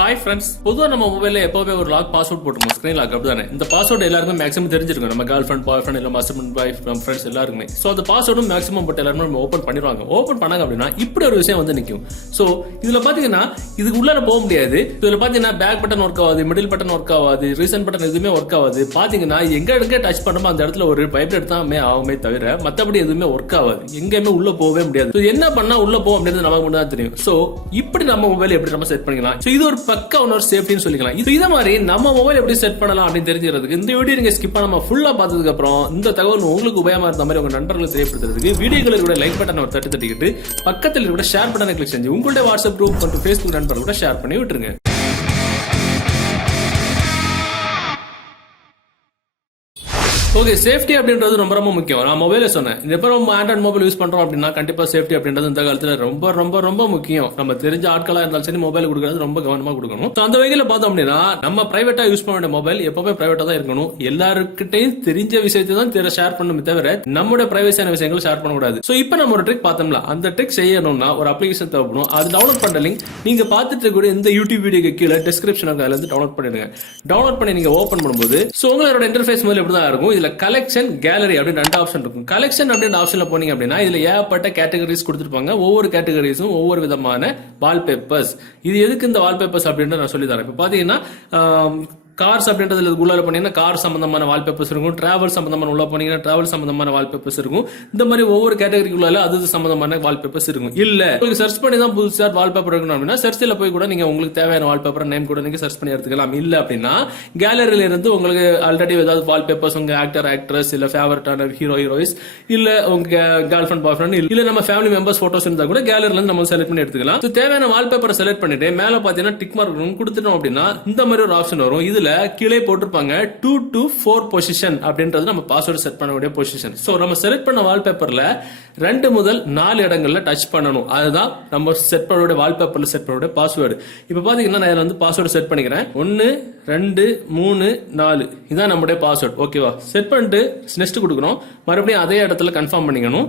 Hi friends, பொதுவாக நம்ம மொபைலில் எப்போவே ஒரு லாக் பாஸ்வேர்ட் போட்டுருவோம், ஸ்க்ரீன் லாக். அப்படிதானே இந்த பாஸ்வேர்டு எல்லாருமே மேக்ஸிமம் தெரிஞ்சிருக்கும். நம்ம கேர்ள் ஃப்ரெண்ட், பாய் ஃப்ரெண்ட், இல்லை ஹஸ்பண்ட் வைஃப், நம்ம ஃப்ரெண்ட்ஸ் எல்லாருமே. ஸோ அந்த பாஸ்வேர்டும் மேக்ஸிமம் போட்டு எல்லாருமே நம்ம ஓப்பன் பண்ணிடுவாங்க. ஓப்பன் பண்ணாங்க அப்படின்னா இப்படி ஒரு விஷயம் வந்து நிற்கும். ஸோ இதில் பார்த்தீங்கன்னா இதுக்கு உள்ளார போக முடியாது. இதில் பார்த்தீங்கன்னா பேக் பட்டன் ஒர்க் ஆகாது, மிடில் பட்டன் ஒர்க் ஆகாது, ரீசன்ட் பட்டன் எதுவுமே ஒர்க் ஆகாது. பார்த்தீங்கன்னா எங்க டச் பண்ணுமோ அந்த இடத்துல ஒரு வைப்ரேட் தான் ஆகுமே தவிர மற்றபடி எதுவுமே ஒர்க் ஆகாது. எங்கேயுமே உள்ள போகவே முடியாது. என்ன பண்ணா உள்ள போகும் அப்படின்றது நமக்கு மட்டும் தான் தெரியும். ஸோ இப்படி நம்ம மொபைல் எப்படி நம்ம செட் பண்ணிக்கலாம். ஸோ இது ஒரு பக்கா ஒரு சேஃப்டின்னு சொல்லிக்கலாம். இத மாதிரி நம்ம மொபைல் எப்படி செட் பண்ணலாம் அப்படின்னு தெரிஞ்சுக்கிறதுக்கு இந்த வீடியோ நீங்க ஸ்கிப் பண்ணாம ஃபுல்லா பார்த்ததுக்கு அப்புறம் இந்த தகவல் உங்களுக்கு உபயோகமா இருந்த மாதிரி உங்க நண்பர்களுக்கு தெரியப்படுத்துறதுக்கு வீடியோக்களை கூட லைக் பட்டனை ஒரு தட்டிக்கிட்டு பக்கத்தில் கூட ஷேர் பட்டனை கிளிக் செஞ்சு உங்களுடைய வாட்ஸ்அப் குரூப் மற்றும் ஃபேஸ்புக் நண்பர்கள் கூட ஷேர் பண்ணி விட்டுருங்க. ஓகே, சேஃப்டி அப்படின்றது ரொம்ப ரொம்ப முக்கியம். நான் மொபைல சொன்னேன், எப்ப நம்ம ஆண்ட்ராய்ட் மொபைல் யூஸ் பண்றோம் அப்படின்னா கண்டிப்பா சேஃப்டி அப்படின்றது இந்த காலத்துல ரொம்ப ரொம்ப ரொம்ப முக்கியம். நம்ம தெரிஞ்ச ஆட்களா இருந்தாலும் சரி மொபைல் கொடுக்கறது ரொம்ப கவனமா கொடுக்கணும். அந்த வகையில பார்த்தோம் அப்படின்னா நம்ம பிரைவேட்டா யூஸ் பண்ண வேண்டிய மொபைல் எப்பவுமே பிரைவேட்டா தான் இருக்கணும். எல்லாருக்கிட்டையும் தெரிஞ்ச விஷயத்தை தான் ஷேர் பண்ணணுமே தவிர நம்மளோட பிரைவசியான விஷயங்களை ஷேர் பண்ணக்கூடாது. சோ இப்போ நம்ம ஒரு ட்ரிக் பார்த்தோம்ல, அந்த ட்ரிக் செய்யணும்னா ஒரு அப்ளிகேஷன் தேவைப்படும். அது டவுன்லோட் பண்ற லிங்க் நீங்க பார்த்துட்டு கூட இந்த யூடியூப் வீடியோக்கு கீழே டிஸ்கிரிப்ஷன் இருந்து டவுன்லோட் பண்ணிடுங்க. டவுன்லோட் பண்ணி நீங்க ஓபன் பண்ணும்போது உங்களோட இன்டர்ஃபேஸ் முதல்ல இப்படி தான் இருக்கும். இதுல கலெக்ஷன், கேலரி அப்படின்னு ரெண்டு ஆப்ஷன் இருக்கும். கலெக்ஷன் அப்படின்னு ஆப்ஷன்ல போனீங்க அப்படின்னா இதுல ஏகப்பட்ட கேட்டகரிஸ் கொடுத்திருப்பாங்க. ஒவ்வொரு கேட்டகரிஸும் ஒவ்வொரு விதமான வால்பேப்பர்ஸ். இது எதுக்கு இந்த வால்பேப்பர்ஸ் அப்படின்னு நான் சொல்லி தரேன். இப்ப பாத்தீங்கன்னா கார்ஸ் அப்படின்றதுல உள்ள போனீங்கன்னா கார் சம்பந்தமான வால்பேப்பர்ஸ் இருக்கும். டிராவல் சம்பந்தமான உள்ள போனீங்கன்னா டிராவல் சம்பந்தமான வால்பேப்பர்ஸ் இருக்கும். இந்த மாதிரி ஒவ்வொரு கேட்டகரிக்குள்ள அது சம்பந்தமான வால்பேப்பர்ஸ் இருக்கும். இல்ல உங்களுக்கு சர்ச் பண்ணி தான் புதுசா வால்பேப்பர் இருக்கணும் அப்படின்னா சர்ச்ல போய் கூட நீங்க உங்களுக்கு தேவையான வால்பேப்பர் நேம் கூட நீங்க சர்ச் பண்ணி எடுத்துக்கலாம். இல்ல அப்படின்னா கேலரியில இருந்து உங்களுக்கு ஆல்ரெடி ஏதாவது வால்பேப்பர்ஸ் உங்க ஆக்டர், ஆக்ட்ரஸ், இல்ல ஃபேவரட்டான ஹீரோ, ஹீரோயிஸ், இல்ல உங்க கேர்ள் ஃபிரெண்ட், பாய் ஃபிரெண்ட், இல்ல நம்ம ஃபேமிலி மெம்பர்ஸ் போட்டோஸ் இருந்தா கூட கேலரியில இருந்து நம்ம செலக்ட் பண்ணி எடுத்துக்கலாம். தேவையான வால்பேப்பரை செலக்ட் பண்ணிட்டு மேல பாத்தீங்கன்னா டிக் மார்க் கொடுத்துட்டோம் அப்படின்னா இந்த மாதிரி ஒரு ஆப்ஷன் வரும். இதுல கீழே போட்டிருப்பாங்க 2 to 4 பொசிஷன் அப்படின்றது நம்ம பாஸ்வேர்ட் செட் பண்ணக்கூடிய பொசிஷன். சோ நம்ம செலக்ட் பண்ண வால்பேப்பர்ல 2 முதல் 4 இடங்கள்ல டச் பண்ணணும். அதுதான் நம்ம செட் பண்ணக்கூடிய வால்பேப்பர்ல செட் பண்ணக்கூடிய பாஸ்வேர்டு. இப்ப பாத்தீங்கன்னா நான் வந்து பாஸ்வேர்டு செட் பண்ணிக்கிறேன். 1 2 3 4 இதான் நம்மளுடைய பாஸ்வேர்டு. ஓகேவா? செட் பண்ணிட்டு நெக்ஸ்ட் கொடுக்கணும். மறுபடியும் அதே இடத்துல கன்ஃபார்ம் பண்ணிக்கணும்.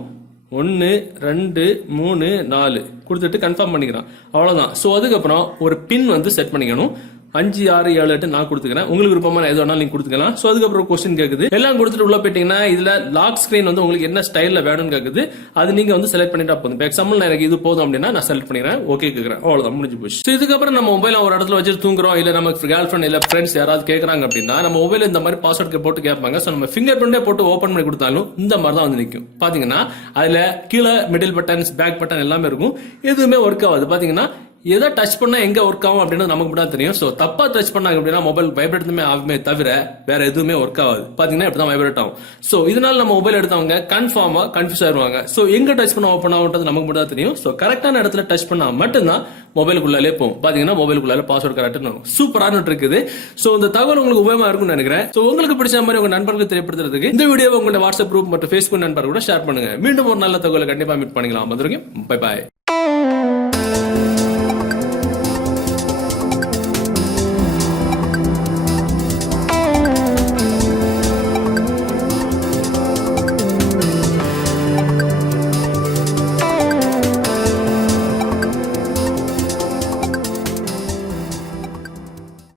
1 2 3 4 கொடுத்துட்டு கன்ஃபார்ம் பண்ணிக்கிறோம். அவ்வளவுதான். சோ அதுக்கப்புறம் ஒரு பின் வந்து செட் பண்ணிக்கணும். 5 6 7 8 நான் கொடுத்துக்கிறேன். உங்களுக்கு விருப்பமான எது வேணாலும் நீங்க கொடுத்துக்கலாம். சோ அதுக்கப்புறம் கொஸ்டின் கேக்குது. எல்லாம் கொடுத்துட்டு உள்ள போயிட்டீங்கன்னா இதுல லாக் ஸ்கிரீன் வந்து உங்களுக்கு என்ன ஸ்டைல்ல வேணும்னு கேக்குது. அது நீங்க வந்து செலக்ட் பண்ணிட்டா போதும். எக்ஸாம்பிள் எனக்கு இது போதும் அப்படின்னா நான் செலக்ட் பண்ணிக்கிறேன். ஓகே கேக்குறேன். அவ்வளவுதான், முடிஞ்சு போச்சு. சோ இதுக்கப்புறம் நம்ம மொபைல் ஒரு இடத்துல வச்சு தூங்குறோம், இல்ல நம்ம கேர்ள் ஃபிரெண்ட் இல்ல ஃப்ரெண்ட்ஸ் யாராவது கேக்குறாங்க அப்படின்னா நம்ம மொபைல் இந்த மாதிரி பாஸ்வேர்ட் போட்டு கேட்பாங்க. சோ நம்ம ஃபிங்கர் பிரிண்டே போட்டு ஓபன் பண்ணி கொடுத்தாலும் இந்த மாதிரி தான் வந்து நிற்கும். பாத்தீங்கன்னா அதுல கீழே மிடில் பட்டன்ஸ், பேக் பட்டன் எல்லாமே இருக்கும். எதுவுமே ஒர்க் ஆகாது. பாத்தீங்கன்னா எதை டச் பண்ணா எங்க ஒர்க் ஆகும் அப்படின்றது நமக்கு மட்டும் தெரியும். சோ தப்பா டச் பண்ணாங்க அப்படின்னா மொபைல் வைப்ரேட் ஆகுமே தவிர வேற எதுவுமே ஒர்க் ஆகாது. பாத்தீங்கன்னா இப்படிதான் வைப்ரேட் ஆகும். சோ இதனால நம்ம மொபைல் எடுத்தவங்க கன்ஃபார்மா கன்ஃபியூஸ் ஆயிருவாங்க. சோ எங்க டச் பண்ண ஓப்பன் ஆகுன்றது நமக்கு மட்டும் தான் தெரியும். சோ கரெக்டான இடத்துல டச் பண்ணா மட்டும்தான் மொபைலுக்குள்ளாலே போகும். பாத்தீங்கன்னா மொபைலுக்குள்ளால பாஸ்வேர்ட் கரெக்டா சூப்பரான இருக்குது. சோ இந்த தகவல் உங்களுக்கு உபயோகமா இருக்கும்னு நினைக்கிறேன். சோ உங்களுக்கு பிடிச்ச மாதிரி உங்க நண்பர்களுக்கு தெரியப்படுத்துறதுக்கு இந்த வீடியோ உங்களோட வாட்ஸ்அப் குரூப் மற்றும் ஃபேஸ்புக் நண்பர்கள் கூட ஷேர் பண்ணுங்க. மீண்டும் ஒரு நல்ல தகவலை கண்டிப்பா மீட் பண்ணிக்கலாம். Bye bye.